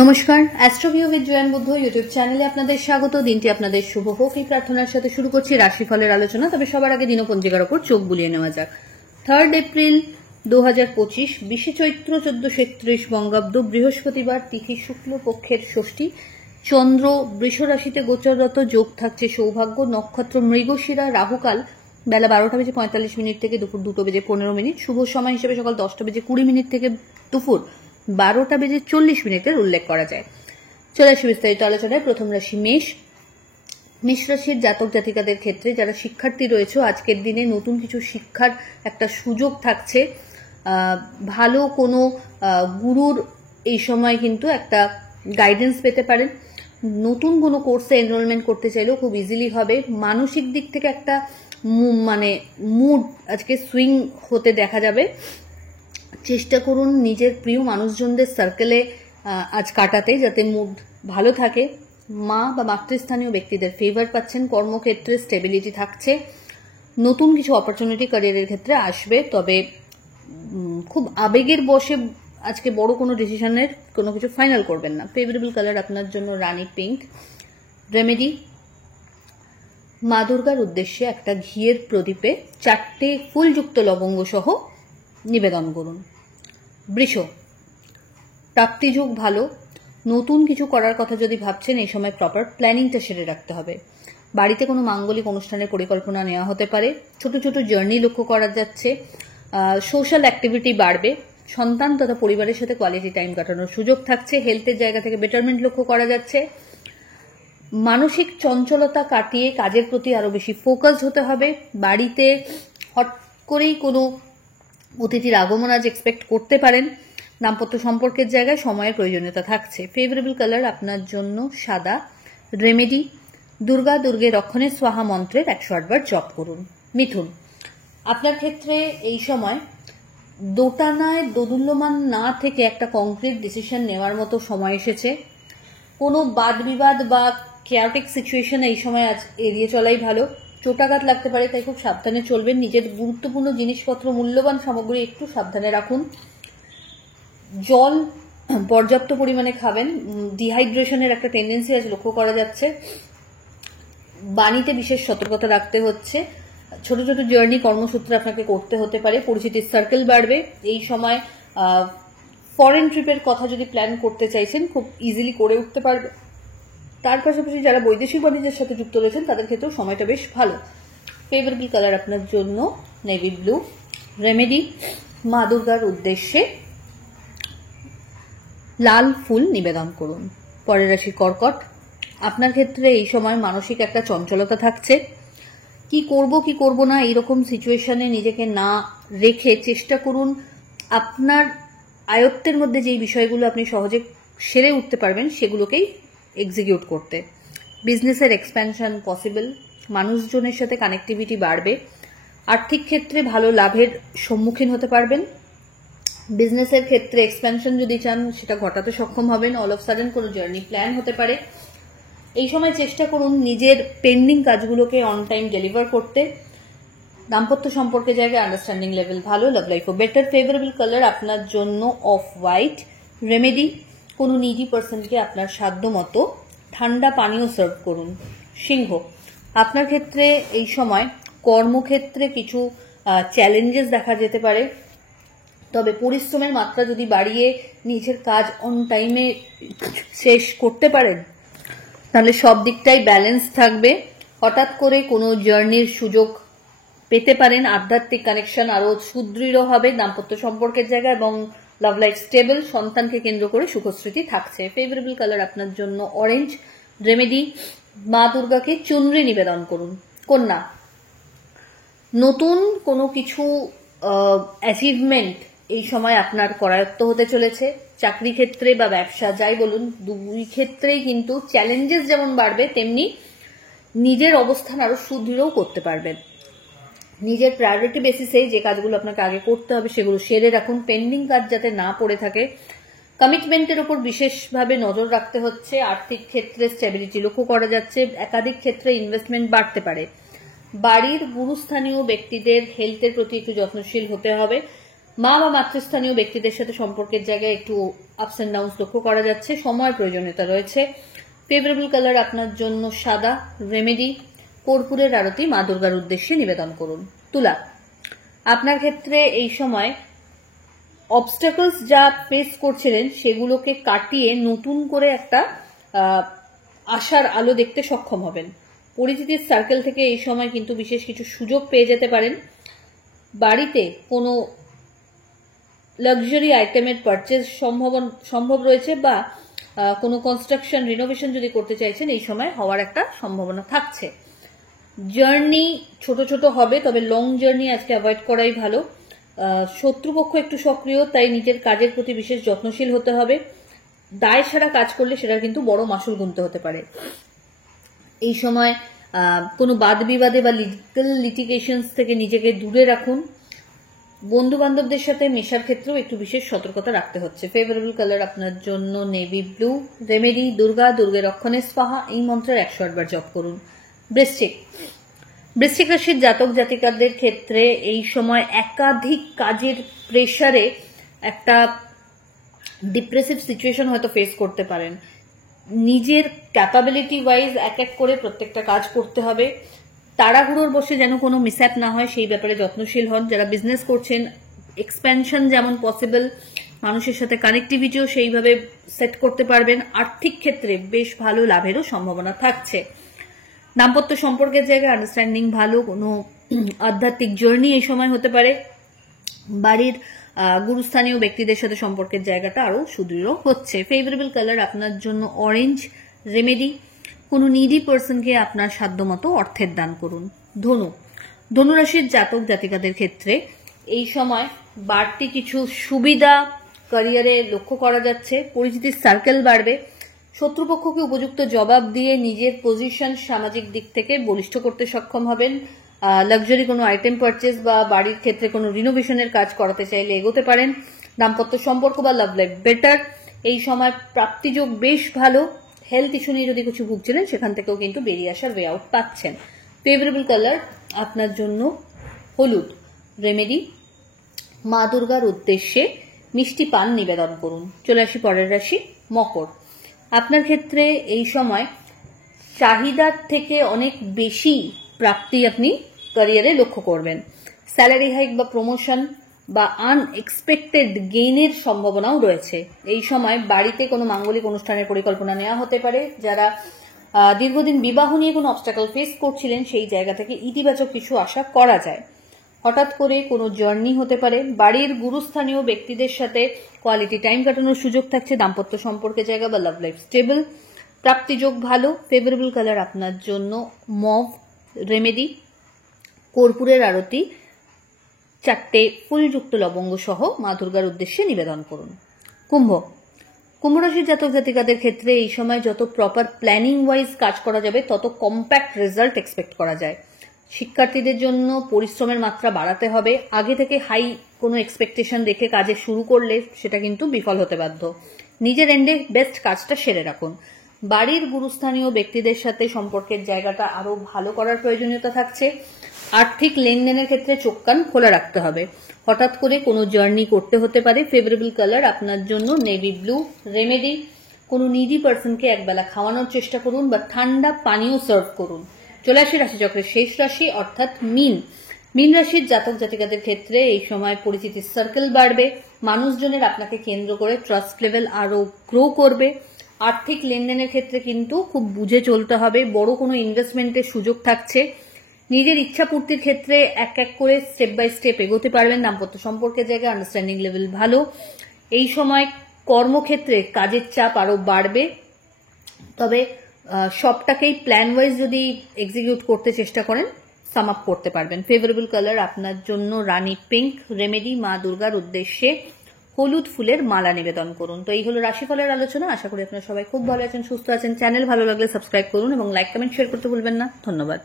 নমস্কার, অ্যাস্ট্রোভিউ with জয়ান Buddha YouTube চ্যানেলে আপনাদের স্বাগত। দিনটি আপনাদের শুভ হোক এই প্রার্থনার সাথে শুরু করছি রাশিফলের আলোচনা। তবে সবার আগে দিনপঞ্জিকার উপর চোখ বুলিয়ে নেওয়া যাক। 3 এপ্রিল 2025, 20 চৈত্র 1436 বঙ্গাব্দ, বৃহস্পতিবার, তিথি শুক্ল পক্ষের ষষ্ঠী, চন্দ্র বৃষ রাশিতে গোচররত, যোগ থাকছে সৌভাগ্য, নক্ষত্র মৃগশিরা, রাহুকাল বেলা 12:45 থেকে দুপুর 2:15, শুভ সময় হিসেবে সকাল 10:20 থেকে দুপুর 12:40 উল্লেখ করা যায়। চলে আসি বিস্তারিত আলোচনায়। প্রথম রাশি মেষ। মেষ রাশির জাতক জাতিকাদের ক্ষেত্রে যারা শিক্ষার্থী রয়েছে, আজকের দিনে নতুন কিছু শিক্ষার একটা সুযোগ থাকছে। ভালো কোনো গুরুর এই সময় কিন্তু একটা গাইডেন্স পেতে পারেন। নতুন কোনো কোর্সে এনরোলমেন্ট করতে চাইলেও খুব ইজিলি হবে। মানসিক দিক থেকে একটা মুড আজকে সুইং হতে দেখা যাবে। চেষ্টা করুন নিজের প্রিয় মানুষজনদের সার্কেলে আজ কাটাতে, যাতে মুড ভালো থাকে। মা বা মাতৃস্থানীয় ব্যক্তিদের ফেভার পাচ্ছেন। কর্মক্ষেত্রে স্টেবিলিটি থাকছে। নতুন কিছু অপরচুনিটি ক্যারিয়ারের ক্ষেত্রে আসবে, তবে খুব আবেগের বশে আজকে বড় কোনো ডিসিশনের কোনো কিছু ফাইনাল করবেন না। ফেভারেবল কালার আপনার জন্য রানী পিঙ্ক। রেমেডি, মা দুর্গার উদ্দেশ্যে একটা ঘিয়ের প্রদীপে 4টে ফুলযুক্ত লবঙ্গ সহ নিবেদন করুন। বৃষ, প্রাপ্তিযোগ ভালো। নতুন কিছু করার কথা যদি ভাবছেন, এই সময় প্রপার প্ল্যানিংটা সেরে রাখতে হবে। বাড়িতে কোনো মাঙ্গলিক অনুষ্ঠানের পরিকল্পনা নেওয়া হতে পারে। ছোট ছোট জার্নি লক্ষ্য করা যাচ্ছে। সোশ্যাল অ্যাক্টিভিটি বাড়বে। সন্তান তথা পরিবারের সাথে কোয়ালিটি টাইম কাটানোর সুযোগ থাকছে। হেলথের জায়গা থেকে বেটারমেন্ট লক্ষ্য করা যাচ্ছে। মানসিক চঞ্চলতা কাটিয়ে কাজের প্রতি আরো বেশি ফোকাস হতে হবে। বাড়িতে হট করেই কোনো অতিথির আগমন আজ এক্সপেক্ট করতে পারেন। দাম্পত্য সম্পর্কের জায়গায় সময়ের প্রয়োজনীয়তা থাকছে। ফেভারেবল কালার আপনার জন্য সাদা। রেমেডি, দুর্গা দুর্গে রক্ষণে স্বাহা মন্ত্রের 108 বার জপ করুন। মিথুন, আপনার ক্ষেত্রে এই সময় দোটানায় দোদুল্যমান না থেকে একটা কংক্রিট ডিসিশন নেওয়ার মতো সময় এসেছে। কোনো বাদ বিবাদ বা কেয়ারটেক সিচুয়েশন এই সময় আজ এড়িয়ে চলাই ভালো। চোটাঘাত লাগতে পারে, তাই খুব সাবধানে চলবেন। নিজের গুরুত্বপূর্ণ জিনিসপত্র, মূল্যবান সামগ্রী একটু সাবধানে রাখুন। জল পর্যাপ্ত পরিমাণে খাবেন। ডিহাইড্রেশনের একটা টেন্ডেন্সি আজ লক্ষ্য করা যাচ্ছে। বাণীতে বিশেষ সতর্কতা রাখতে হচ্ছে। ছোট ছোট জার্নি কর্মসূত্রে আপনাকে করতে হতে পারে। পরিচিতির সার্কেল বাড়বে। এই সময় ফরেন ট্রিপের কথা যদি প্ল্যান করতে চাইছেন, খুব ইজিলি করে উঠতে পারবে। তার পাশাপাশি যারা বৈদেশিক বাণিজ্যের সাথে যুক্ত রয়েছেন, তাদের ক্ষেত্রেও সময়টা বেশ ভালো। ফেভারেবল কালার আপনার জন্য নেভি ব্লু। রেমেডি, মা দুর্গার উদ্দেশ্যে লাল ফুল নিবেদন করুন। পরের রাশি কর্কট। আপনার ক্ষেত্রে এই সময় মানসিক একটা চঞ্চলতা থাকছে। কি করব না এইরকম সিচুয়েশনে নিজেকে না রেখে চেষ্টা করুন আপনার আয়ত্তের মধ্যে যেই বিষয়গুলো আপনি সহজে সেরে উঠতে পারবেন সেগুলোকেই এক্সিকিউট করতে। বিজনেসের এক্সপ্যানশন পসিবল। মানুষজনের সাথে কানেক্টিভিটি বাড়বে। আর্থিক ক্ষেত্রে ভালো লাভের সম্মুখীন হতে পারবেন। বিজনেসের ক্ষেত্রে এক্সপ্যানশন যদি চান, সেটা ঘটাতে সক্ষম হবেন। অল অফ সাডেন কোনো জার্নি প্ল্যান হতে পারে। এই সময় চেষ্টা করুন নিজের পেন্ডিং কাজগুলোকে অন টাইম ডেলিভার করতে। দাম্পত্য সম্পর্কে জায়গায় আন্ডারস্ট্যান্ডিং লেভেল ভালো। লাভ লাইফও বেটার। ফেভারেবল কালার আপনার জন্য অফ হোয়াইট। রেমেডি, কোনো নিডি পার্সনকে আপনার সাধ্য মতো ঠান্ডা পানীয় সার্ভ করুন। সিংহ, আপনার ক্ষেত্রে এই সময় কর্মক্ষেত্রে কিছু চ্যালেঞ্জেস দেখা যেতে পারে, তবে পরিশ্রমের মাত্রা যদি বাড়িয়ে নিজের কাজ অন টাইমে শেষ করতে পারেন, তাহলে সব দিকটাই ব্যালেন্স থাকবে। হঠাৎ করে কোনো জার্নির সুযোগ পেতে পারেন। আধ্যাত্মিক কানেকশন আরো সুদৃঢ় হবে দাম্পত্য সম্পর্কের জায়গা, এবং লাভ লাইফ স্টেবল। সন্তানকে কেন্দ্র করে সুখস্মৃতি থাকছে। ফেভারেবল কালার আপনার জন্য অরেঞ্জ। রেমেডি, মা দুর্গাকে চুনরি নিবেদন করুন। কন্যা, নতুন কোনো কিছু অ্যাচিভমেন্ট এই সময় আপনার করায়ত্ত হতে চলেছে। চাকরি ক্ষেত্রে বা ব্যবসা যাই বলুন, দুই ক্ষেত্রেই কিন্তু চ্যালেঞ্জেস যেমন বাড়বে, তেমনি নিজের অবস্থান আরো সুদৃঢ় করতে পারবেন। নিজের প্রায়োরিটি বেসিসে যে কাজগুলো আপনাকে আগে করতে হবে সেগুলো সেরে রাখুন। পেন্ডিং কাজ যাতে না পড়ে থাকে। কমিটমেন্টের উপর বিশেষভাবে নজর রাখতে হচ্ছে। আর্থিক ক্ষেত্রে স্টেবিলিটি লক্ষ্য করা যাচ্ছে। একাধিক ক্ষেত্রে ইনভেস্টমেন্ট বাড়তে পারে। বাড়ির গুরুস্থানীয় ব্যক্তিদের হেলথের প্রতি একটু যত্নশীল হতে হবে। মা বা মাতৃস্থানীয় ব্যক্তিদের সাথে সম্পর্কের জায়গায় একটু আপস এন্ড ডাউনস লক্ষ্য করা যাচ্ছে, সময়ের প্রয়োজনীয়তা রয়েছে। ফেভারেবল কালার আপনার জন্য সাদা। রেমেডি কর্পূরের আরতি মা দুর্গার উদ্দেশ্যে নিবেদন করুন। তুলা, আপনার ক্ষেত্রে এই সময় অবস্টাকলস যা ফেস করছিলেন সেগুলোকে কাটিয়ে নতুন করে একটা আশার আলো দেখতে সক্ষম হবেন। পরিচিতির সার্কেল থেকে এই সময় কিন্তু বিশেষ কিছু সুযোগ পেয়ে যেতে পারেন। বাড়িতে কোনো লাক্সারি আইটেমের পারচেজ সম্ভব রয়েছে, বা কোনো কনস্ট্রাকশন রিনোভেশন যদি করতে চাইছেন এই সময় হওয়ার একটা সম্ভাবনা থাকছে। জার্নি ছোট ছোট হবে, তবে লং জার্নি আজকে অ্যাভয়েড করাই ভালো। শত্রুপক্ষ একটু সক্রিয়, তাই নিজের কাজের প্রতি বিশেষ যত্নশীল হতে হবে। দায় ছাড়া কাজ করলে সেটা কিন্তু বড় মাসুল গুনতে হতে পারে। এই সময় কোনো বাদ বিবাদে বা লিগাল লিটিগেশনস থেকে নিজেকে দূরে রাখুন। বন্ধু বান্ধবদের সাথে মেশার ক্ষেত্রেও একটু বিশেষ সতর্কতা রাখতে হচ্ছে। ফেভারেবল কালার আপনার জন্য নেভি ব্লু। রেমেডি দুর্গের রক্ষণে স্পাহা, এই মন্ত্রের 108 বার জপ করুন। বৃশ্চিক রাশির জাতক জাতিকাদের ক্ষেত্রে এই সময় একাধিক কাজের প্রেসারে একটা ডিপ্রেসিভ সিচুয়েশন হয়তো ফেস করতে পারেন। নিজের ক্যাপাবিলিটি ওয়াইজ এক এক করে প্রত্যেকটা কাজ করতে হবে। তাড়াহুড়োর বসে যেন কোনো মিসঅ্যাপ না হয় সেই ব্যাপারে যত্নশীল হন। যারা বিজনেস করছেন, এক্সপ্যানশন যেমন পসিবল, মানুষের সাথে কানেক্টিভিটিও সেইভাবে সেট করতে পারবেন। আর্থিক ক্ষেত্রে বেশ ভালো লাভেরও সম্ভাবনা থাকছে। দাম্পত্য সম্পর্কের জায়গায় আন্ডারস্ট্যান্ডিং ভালো। কোনো আধ্যাত্মিক জার্নি এই সময় হতে পারে। বাড়ির গুরুস্থানীয় ব্যক্তিদের সাথে সম্পর্কের জায়গাটা আরো সুদৃঢ় হচ্ছে। ফেভারেবল কালার আপনার জন্য অরেঞ্জ। রেমেডি কোনো নিডি পার্সনকে আপনার সাধ্যমতো অর্থের দান করুন। ধনুরাশির জাতক জাতিকাদের ক্ষেত্রে এই সময় বাড়তি কিছু সুবিধা ক্যারিয়ারে লক্ষ্য করা যাচ্ছে। পরিচিতির সার্কেল বাড়বে। শত্রুপক্ষকে উপযুক্ত জবাব দিয়ে নিজের পজিশন সামাজিক দিক থেকে বলিষ্ঠ করতে সক্ষম হবেন। লাক্সারি কোনো আইটেম পারচেজ বা বাড়ির ক্ষেত্রে কোনো রিনোভেশনের কাজ করাতে চাইলে এগোতে পারেন। দাম্পত্য সম্পর্ক বা লাভ লাইফ বেটার। এই সময় প্রাপ্তিযোগ বেশ ভালো। হেলথ ইস্যু নিয়ে যদি কিছু ভুগছিলেন সেখান থেকেও কিন্তু বেরিয়ে আসার ওয়ে আউট পাচ্ছেন। ফেভারেবল কালার আপনার জন্য হলুদ। রেমেডি মা দুর্গার উদ্দেশ্যে মিষ্টি পান নিবেদন করুন। চলে আসি পরের রাশি মকর। আপনার ক্ষেত্রে এই সময় চাহিদার থেকে অনেক বেশি প্রাপ্তি আপনি ক্যারিয়ারে লক্ষ্য করবেন। স্যালারি হাইক বা প্রমোশন বা আনএক্সপেক্টেড গেইনের সম্ভাবনাও রয়েছে। এই সময় বাড়িতে কোনো মাঙ্গলিক অনুষ্ঠানের পরিকল্পনা নেওয়া হতে পারে। যারা দীর্ঘদিন বিবাহ নিয়ে কোনো অবস্টাকল ফেস করছিলেন সেই জায়গা থেকে ইতিবাচক কিছু আশা করা যায়। হঠাৎ করে কোনো জার্নি হতে পারে। বাড়ির গুরুস্থানীয় ব্যক্তিদের সাথে কোয়ালিটি টাইম কাটানোর সুযোগ থাকছে। দাম্পত্য সম্পর্কের জায়গা বা লাভ লাইফ স্টেবল। প্রাপ্তিযোগ ভালো। ফেভারেবল কালার আপনার জন্য মভ। রেমেডি কর্পূরের আরতি 4টে ফুলযুক্ত লবঙ্গ সহ মা দুর্গার উদ্দেশ্যে নিবেদন করুন। কুম্ভ রাশির জাতক জাতিকাদের ক্ষেত্রে এই সময় যত প্রপার প্ল্যানিং ওয়াইজ কাজ করা যাবে তত কম্প্যাক্ট রেজাল্ট এক্সপেক্ট করা যায়। শিক্ষার্থীদের জন্য পরিশ্রমের মাত্রা বাড়াতে হবে। আগে থেকে হাই কোনো এক্সপেকটেশন রেখে কাজে শুরু করলে সেটা কিন্তু বিফল হতে বাধ্য। নিজের এন্ডে বেস্ট কাজটা সেরে রাখুন। বাড়ির গুরুস্থানীয় ব্যক্তিদের সাথে সম্পর্কের জায়গাটা আরো ভালো করার প্রয়োজনীয়তা থাকছে। আর্থিক লেনদেনের ক্ষেত্রে চোখ কান খোলা রাখতে হবে। হঠাৎ করে কোনো জার্নি করতে হতে পারে। ফেভারেবল কালার আপনার জন্য নেভি ব্লু। রেমেডি কোনো নিডি পার্সনকে একবেলা খাওয়ানোর চেষ্টা করুন বা ঠান্ডা পানীয় সার্ভ করুন। চলে আসি রাশিচক্রের শেষ রাশি অর্থাৎ মীন রাশির জাতক জাতিকাদের ক্ষেত্রে এই সময় পরিচিতির সার্কেল বাড়বে। মানুষজনের আপনাকে কেন্দ্র করে ট্রাস্ট লেভেল আরো গ্রো করবে। আর্থিক লেনদেনের ক্ষেত্রে কিন্তু খুব বুঝে চলতে হবে। বড় কোনো ইনভেস্টমেন্টের সুযোগ থাকছে। নিজের ইচ্ছা পূর্তির ক্ষেত্রে এক এক করে স্টেপ বাই স্টেপ এগোতে পারবেন। দাম্পত্য সম্পর্কের জায়গায় আন্ডারস্ট্যান্ডিং লেভেল ভালো। এই সময় কর্মক্ষেত্রে কাজের চাপ আরো বাড়বে। তবে সবটাকেই প্ল্যান ওয়াইজ যদি এক্সিকিউট করতে চেষ্টা করেন সাম আপ করতে পারবেন। ফেভারেবল কালার আপনার জন্য রানী পিঙ্ক। রেমেডি মা দুর্গার উদ্দেশ্যে হলুদ ফুলের মালা নিবেদন করুন। তো এই হলো রাশিফলের আলোচনা। আশা করি আপনারা সবাই খুব ভালো আছেন, সুস্থ আছেন। চ্যানেল ভালো লাগলে সাবস্ক্রাইব করুন এবং লাইক কমেন্ট শেয়ার করতে ভুলবেন না। ধন্যবাদ।